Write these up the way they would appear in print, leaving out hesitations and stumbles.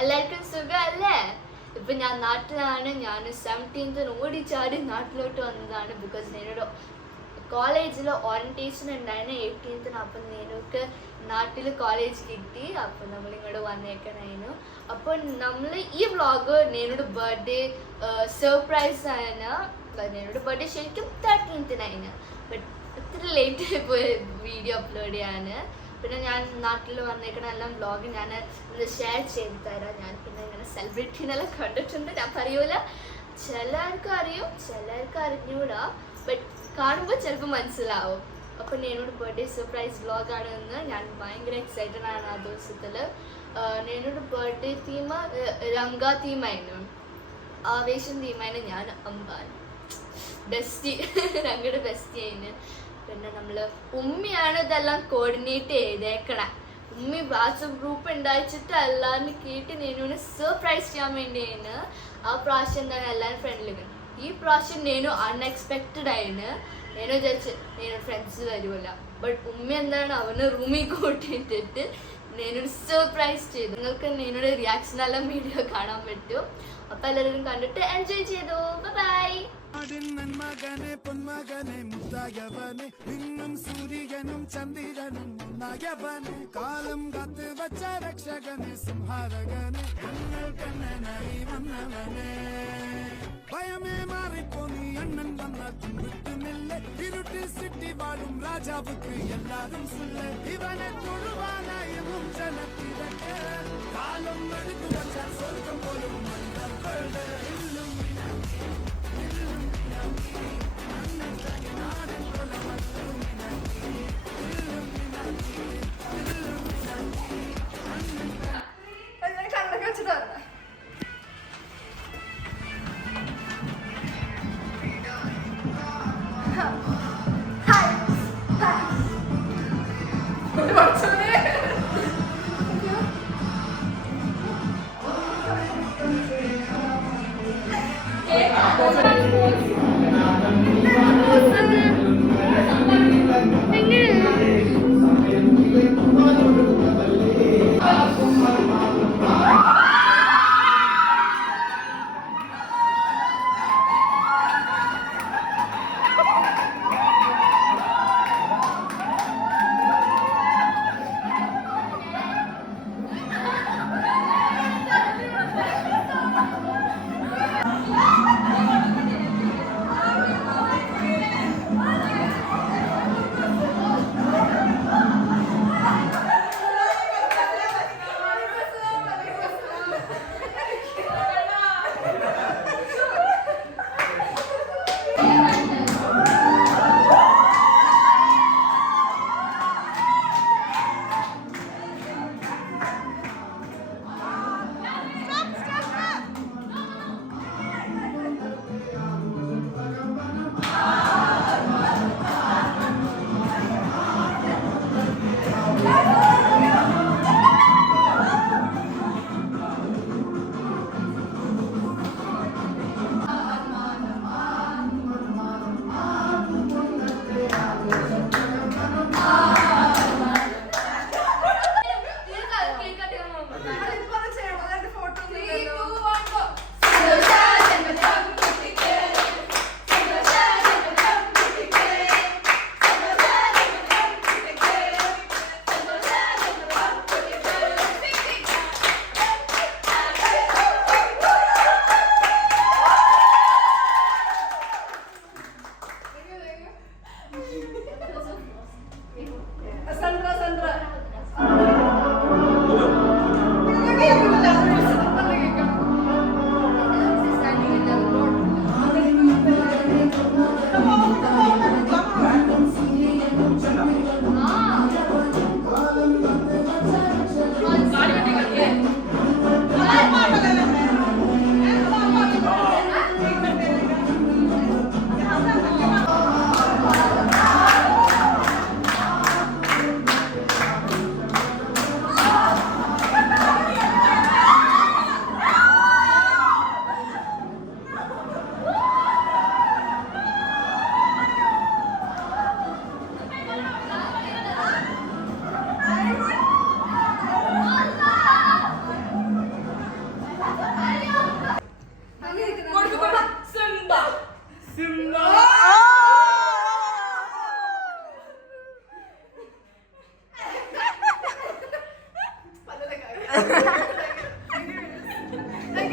എല്ലാവർക്കും സുഖമല്ലേ? ഇപ്പം ഞാൻ നാട്ടിലാണ്. ഞാൻ 17th ഓടിച്ചാടി നാട്ടിലോട്ട് വന്നതാണ്. ബിക്കോസ് ഞാനൊരു കോളേജിൽ ഓറിയൻറ്റേഷൻ ഉണ്ടായിരുന്നു 18th. അപ്പം എനിക്ക് നാട്ടിൽ കോളേജ് കിട്ടി. അപ്പം നമ്മളിങ്ങോട്ട് വന്നേക്കണായിരുന്നു. അപ്പോൾ നമ്മൾ ഈ വ്ളോഗ് ഞാനൊരു ബർത്ത്ഡേ സർപ്രൈസ് ആണ്. ഞാനൊരു ബർത്ത്ഡേ ശരിക്കും 13th ബട്ട് ഇത്തിരി ലേറ്റ് ആയി പോയി വീഡിയോ അപ്ലോഡ് ചെയ്യാൻ. പിന്നെ ഞാൻ നാട്ടിൽ വന്നേക്കണ എല്ലാം വ്ളോഗ് ഞാൻ ഷെയർ ചെയ്ത് തരാം. ഞാൻ പിന്നെ ഇങ്ങനെ സെലിബ്രിറ്റീനെല്ലാം കണ്ടിട്ടുണ്ട്. ഞാൻ പറയൂല, ചിലർക്ക് അറിയും ചിലർക്ക് അറിഞ്ഞൂടാ. ബട്ട് കാണുമ്പോൾ ചിലപ്പോൾ മനസ്സിലാവും. അപ്പോൾ ഞാനോട് ബർത്ത്ഡേ സർപ്രൈസ് വ്ളോഗാണെന്ന് ഞാൻ ഭയങ്കര എക്സൈറ്റഡ് ആണ്. ആ ദിവസത്തിൽ ഞാനോട് ബർത്ത്ഡേ തീം രംഗ തീമായിരുന്നു, ആവേശം തീമായിരുന്നു. ഞാൻ അമ്പാൻ ബെസ്റ്റി രംഗയുടെ ബെസ്റ്റി ആയിരുന്നു. പിന്നെ നമ്മൾ ഉമ്മയാണ് ഇതെല്ലാം കോർഡിനേറ്റ് ചെയ്തേക്കണേ. ഉമ്മി വാട്സപ്പ് ഗ്രൂപ്പ് ഉണ്ടായിച്ചിട്ട് എല്ലാവരും കേട്ട് ഞാനോട് സർപ്രൈസ് ചെയ്യാൻ വേണ്ടിയാണ്. ആ പ്രാവശ്യം എന്താണ് എല്ലാവരും ഫ്രണ്ടിൽ. ഈ പ്രാവശ്യം నేను അൺഎക്സ്പെക്റ്റഡ് ആയിരുന്നു. నేను വിചാരിച്ച് నేను ഫ്രണ്ട്സ് വരുമല്ല. ബട്ട് ഉമ്മ എന്താണ് അവന് റൂമിൽ കൂട്ടിയിട്ടിട്ട് ഞാനൊരു സർപ്രൈസ് ചെയ്തു. നിങ്ങൾക്ക് ഞാനോട് റിയാക്ഷൻ എല്ലാം വീഡിയോ കാണാൻ പറ്റും. അപ്പം എല്ലാവരും കണ്ടിട്ട് എൻജോയ് ചെയ്തു. ബൈ. മകനെ പൊന്മകനെ മുത്തായവനെ നിന്നും സൂര്യനും ചന്ദ്രനും ഒന്നായവനെ കാലം കാത്ത് വച്ച രക്ഷകനെ സംഹാരകനെ ഞങ്ങൾ കണ്ണനായി വന്നവനെ ഭയമേ മാറിപ്പോ നീ അണ്ണൻ വന്നാക്കും വിട്ടുന്നില്ല ഇരുട്ടിൽ സിറ്റി വാഴും രാജാവുക്ക് എല്ലാരും സുല്ല ഇവനെ തൊഴുവാനായും ജനത്തിരക്ക് കാലം എടുത്തു വച്ച സ്വർഗം പോലും മണ്ഡലങ്ങളുടെ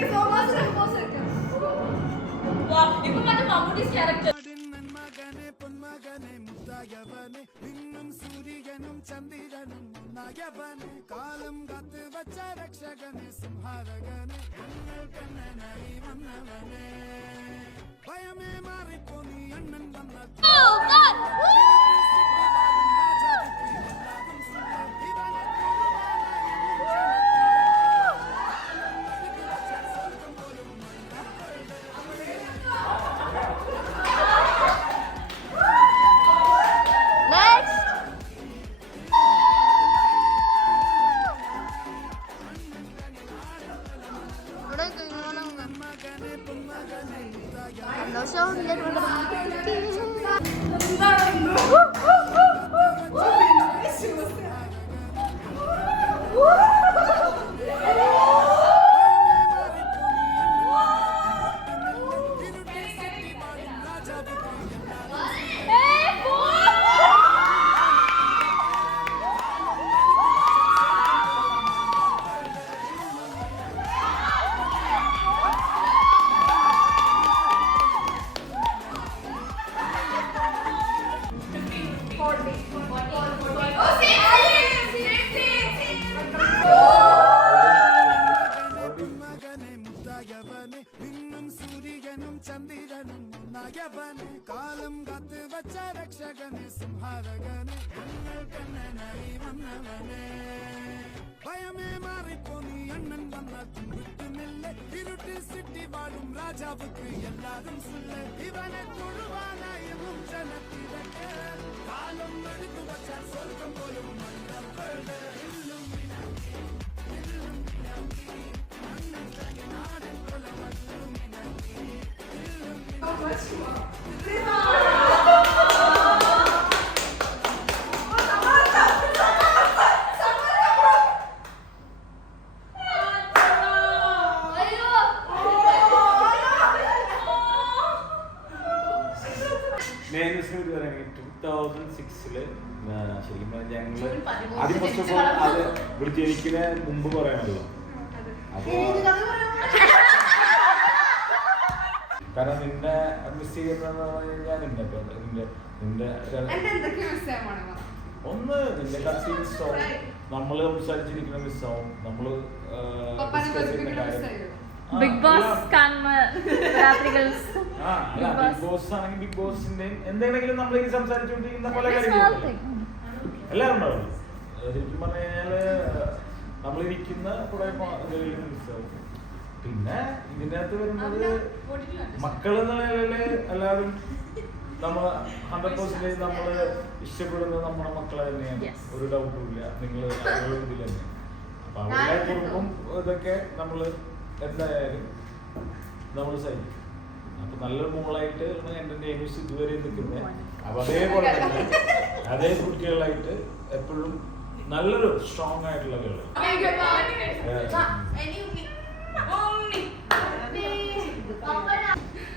ഇപ്പൊ മറ്റേ മമ്മൂട്ടിസ് ക്യാരക്ടർ നന്മകനെ പൊന്മകനെ മുത്തായവനെ നിന്നും സൂര്യനും ചന്ദ്രനും ഒന്നായവനെ കാലം കാത്ത് വച്ച രക്ഷകനെ സംഹാരകനെ ഞങ്ങൾ കണ്ണനായി വന്നവനെ ഭയമേ മാറിപ്പോ നീ അണ്ണൻ വന്ന നിന്നും സൂര്യനും ചന്ദ്രനും ഒന്നായവനെ കാലം കാത്ത് വച്ച രക്ഷകനെ സംഹാരകനെ ഞങ്ങൾ കണ്ണനായി വന്നവനെ ഭയമേ മാറിപ്പോ നീ അണ്ണൻ വന്ന വിട്ടുന്നില്ല ഇരുട്ടിൽ സിറ്റി വാഴും രാജാവുക്ക് എല്ലാരും സുല്ല ഇവനെ തൊഴുവാനായി ജനത്തിരക്ക് കാലം എടുത്തു വച്ചാൽ സ്വർഗം പോലും ശരിക്കും ഞങ്ങള് ആദ്യം ഫസ്റ്റ് ഓഫ് ഓൾ അത് ഇവിടെ ജനിക്കുന്ന മുമ്പ് പറയാമല്ലോ. അപ്പൊ കാരണം നിന്നെ മിസ് ചെയ്യുന്ന ഞാനുണ്ട്. ഒന്ന് നിന്റെ കത്തി മിസ്സാവും, നമ്മള് സംസാരിച്ചിരിക്കുന്ന മിസ്സാവും, നമ്മള് ബിഗ് ബോസ് ബിഗ് ബോസ് ആണെങ്കിൽ ബിഗ് ബോസിന്റെയും എന്തെങ്കിലും നമ്മളേക്ക് സംസാരിച്ചുകൊണ്ടിരിക്കുന്ന പല കാര്യങ്ങളും എല്ലാം ഉണ്ടാവും. ശരിക്കും പറഞ്ഞു കഴിഞ്ഞാല് നമ്മളിരിക്കുന്ന കുറെ മിസ്സാവും. പിന്നെ ഇതിനകത്ത് വരുന്നത് മക്കളെന്ന നിലയില് എല്ലാവരും നമ്മൾ 100% നമ്മള് ഇഷ്ടപ്പെടുന്നത് നമ്മുടെ മക്കളെ തന്നെയാണ്. ഒരു ഡൗട്ടും ഇല്ല. നിങ്ങൾ ഇതിൽ തന്നെ അപ്പൊ അവരുടെ കുറിപ്പും ഇതൊക്കെ നമ്മള് എന്തായാലും നമ്മൾ സഹിക്കും. അപ്പൊ നല്ലൊരു മോളായിട്ട് എന്റെ ന്യൂസ് ഇതുവരെ നിൽക്കുന്നത്. അപ്പൊ അതേപോലെ തന്നെ അതേ കുട്ടികളായിട്ട് എപ്പോഴും നല്ലൊരു സ്ട്രോങ് ആയിട്ടുള്ള ഗേള്.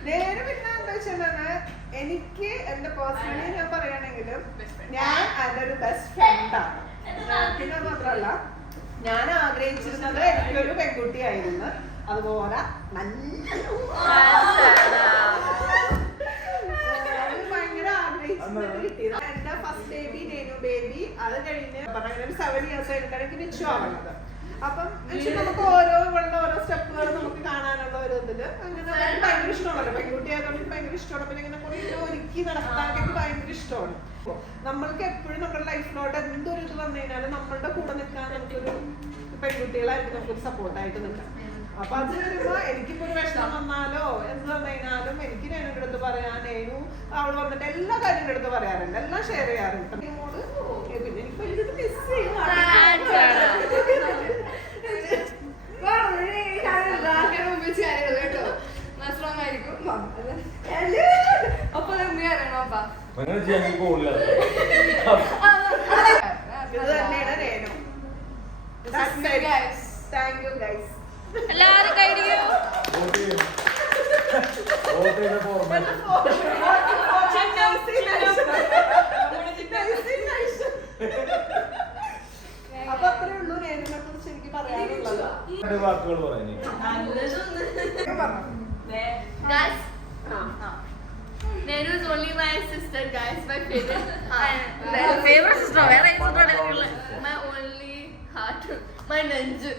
നേരെ പിന്നെ എന്താ വെച്ചാൽ എനിക്ക് എന്റെ പേഴ്സണലി ഞാൻ പറയുകയാണെങ്കിലും ഞാൻ എൻ്റെ ഒരു ബെസ്റ്റ് ഫ്രണ്ടാണ്. പിന്നെ മാത്രമല്ല ഞാൻ ആഗ്രഹിച്ചിരുന്നത് എനിക്കൊരു പെൺകുട്ടിയായിരുന്നു. അതുപോലെ ഭയങ്കര ആഗ്രഹിച്ചിട്ട് കിട്ടിയത് എന്റെ ഫസ്റ്റ് ബേബി നേനു ബേബി. അത് കഴിഞ്ഞ് പറഞ്ഞ 7 years ആയിട്ടാണ് എനിക്ക് നിശ്ചയം ആവുന്നത്. അപ്പം നമുക്ക് ഓരോ സ്റ്റെപ്പുകൾ നമുക്ക് കാണാനുള്ള ഒരു ഇതില് അങ്ങനെ ഭയങ്കര ഇഷ്ടമാണല്ലോ. പെൺകുട്ടി ആയതുകൊണ്ട് എനിക്ക് ഭയങ്കര ഇഷ്ടമാണ്. പിന്നെ ഇങ്ങനെ കുറെ ഒരുക്കി നടത്താനൊക്കെ എനിക്ക് ഭയങ്കര ഇഷ്ടമാണ്. നമ്മൾക്ക് എപ്പോഴും നമ്മുടെ ലൈഫിലോട്ട് എന്തൊരു ഇത് വന്നു കഴിഞ്ഞാലും നമ്മളുടെ കൂടെ നിൽക്കാൻ നമുക്കൊരു പെൺകുട്ടികളായിരിക്കും നമുക്കൊരു സപ്പോർട്ടായിട്ട് നിൽക്കാം. അപ്പൊ അത് വരുമ്പോ എനിക്കിപ്പോ ഒരു വിഷമം വന്നാലോ എന്ത് വന്നു കഴിഞ്ഞാലും എനിക്ക് നേനുടെ അടുത്ത് പറയാൻ നേനു അവള് വന്നിട്ട് എല്ലാ കാര്യങ്ങളുടെ അടുത്ത് പറയാറുണ്ട്, എല്ലാം ഷെയർ ചെയ്യാറുണ്ട്. പിന്നെ എനിക്ക് വലിയൊരു മിസ് ചെയ്യും. ഇത് തന്നെയാണ് രേണു. Thank you guys. എല്ലാവരും കൈഡിയോ അപ്പൊ അത്രേ ഉള്ളൂ രേണുവിനെ കുറിച്ച് എനിക്ക് പറയാനുള്ളത്. രണ്ട് വാക്കുകൾ പറഞ്ഞു. Guys, ആ. Nenu is only my sister, guys. My favorite. Favorite sister, വേറെ sister ഉള്ള My only heart. My നെഞ്ച്.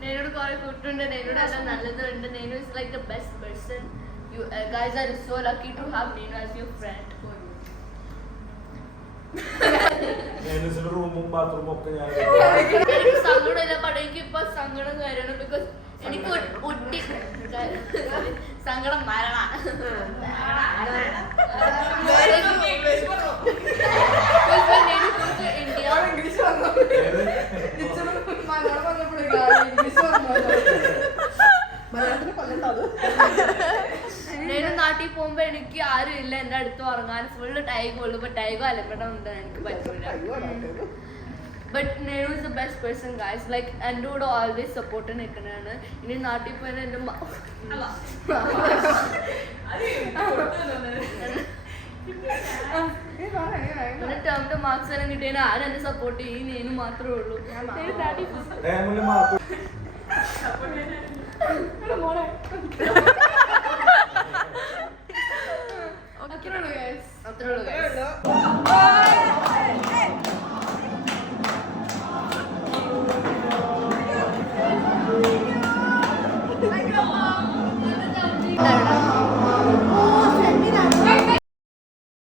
നേനോട് കുറെ കൂട്ടുണ്ട്, നേനോട് എല്ലാം നല്ലതുണ്ട്. നേനു is like the best person. You guys are so lucky to have Nenu as your friend. നേനസിന്റെ റൂമും ബാത്റൂമും ഒക്കെ ഞാൻ എനിക്ക് സങ്കടമില്ല, പക്ഷേ എനിക്ക് ഇപ്പൊ സങ്കടം കാര്യമാണ്. ബിക്കോസ് എനിക്ക് ഒട്ടി സങ്കടം മരണ ഇന്ത്യ മലയാളത്തിൽ കൊല്ലണ്ടത്. నేను നാട്ടിൽ പോകുമ്പോ എനിക്ക് ആരും ഇല്ല എന്റെ അടുത്ത് ഉറങ്ങാൻ. ഫുള്ള് ടൈഗോ ഉള്ളു. ഇപ്പൊ ടൈഗോ അലമ്പടം ഉണ്ട്, എനിക്ക് പറ്റൂല. ബട്ട് നേനു is the best person guys. Like എൻ്റെ കൂടെ ഓൾവേസ് സപ്പോർട്ട് നിൽക്കണതാണ്. ഇനി നാട്ടിൽ പോയാൽ എൻ്റെ ടേമിന്റെ മാർക്സ് എല്ലാം കിട്ടിയാൽ ആരെന്നെ സപ്പോർട്ട് ചെയ്യും? നേനു മാത്രമേ ഉള്ളൂ. ഫാമിലി മാത്രം